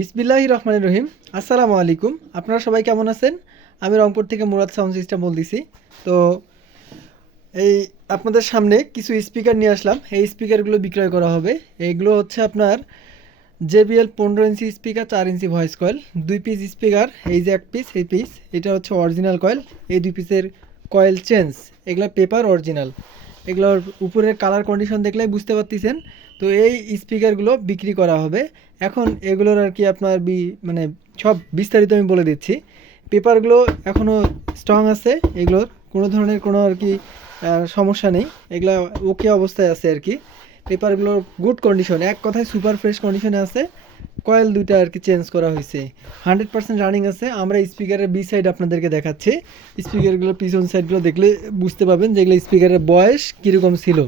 বিসমিল্লাহির রহমানির রহিম। আসসালামু আলাইকুম। আপনারা সবাই কেমন আছেন? আমি রংপুর থেকে মুরাদ সাউন্ড সিস্টেম বলতেছি। তো এই আপনাদের সামনে কিছু স্পিকার নিয়ে আসলাম। এই স্পিকারগুলো বিক্রয় করা হবে। এইগুলো হচ্ছে আপনার JBL 15 inch speaker, 4 inch voice coil, 2 piece speaker. এই যে এক পিস, এই পিস এটা হচ্ছে অরিজিনাল কয়েল। এই 2 পিসের কয়েল চেঞ্জ। এগুলা পেপার অরিজিনাল। এগুলোর উপরের কালার কন্ডিশন দেখলেই বুঝতে পারতেছেন। তো এই স্পিকারগুলো বিক্রি করা হবে। এখন এগুলোর আর কি আপনার মানে সব বিস্তারিত আমি বলে দিচ্ছি। পেপারগুলো এখনও স্ট্রং আছে। এগুলোর কোনো ধরনের কোনো আর কি সমস্যা নেই। এগুলা ওকে অবস্থায় আছে আর কি। পেপারগুলোর গুড কন্ডিশন, এক কথায় সুপার ফ্রেশ কন্ডিশনে আছে। কয়েল দুইটা আর কি চেঞ্জ করা হয়েছে, 100% রানিং আছে। আমরা স্পিকারের বি সাইড আপনাদেরকে দেখাচ্ছি। স্পিকারগুলোর পিছন সাইডগুলো দেখলে বুঝতে পারবেন যে এগুলো স্পিকারের বয়স কীরকম ছিল।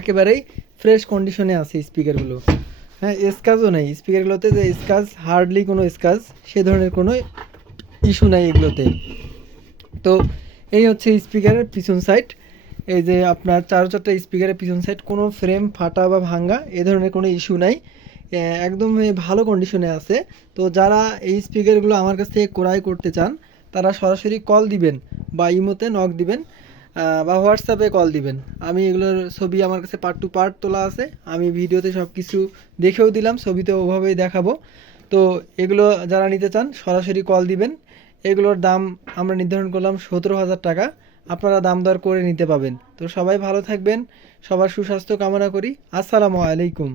একেবারেই ফ্রেশ কন্ডিশনে আছে স্পিকারগুলো। হ্যাঁ, স্কাচও নেই স্পিকারগুলোতে, যে স্কাচ হার্ডলি কোনো স্কাচ সে ধরনের কোনো ইস্যু নাই এগুলোতে। তো এই হচ্ছে স্পিকারের পিছন সাইড। এই যে আপনার 4 স্পিকারের পিছন সাইড, কোনো ফ্রেম ফাটা বা ভাঙ্গা এ ধরনের কোনো ইস্যু নাই। একদম ভালো কন্ডিশনে আছে। তো যারা এই স্পিকারগুলো আমার কাছ থেকে ক্রয় করতে চান তারা সরাসরি কল দিবেন বা ইমোতে নক দিবেন, বা হোয়াটসঅ্যাপে কল দিবেন। আমি এগুলোর ছবি আমার কাছে পার্ট টু পার্ট তোলা আছে। আমি ভিডিওতে সব কিছু দেখেও দিলাম, ছবিতে ওভাবেই দেখাবো। তো এগুলো যারা নিতে চান সরাসরি কল দিবেন। এগুলোর দাম আমরা নির্ধারণ করলাম 17,000 টাকা। আপনারা দাম দর করে নিতে পাবেন। তো সবাই ভালো থাকবেন, সবার সুস্বাস্থ্য কামনা করি। আসসালামু আলাইকুম।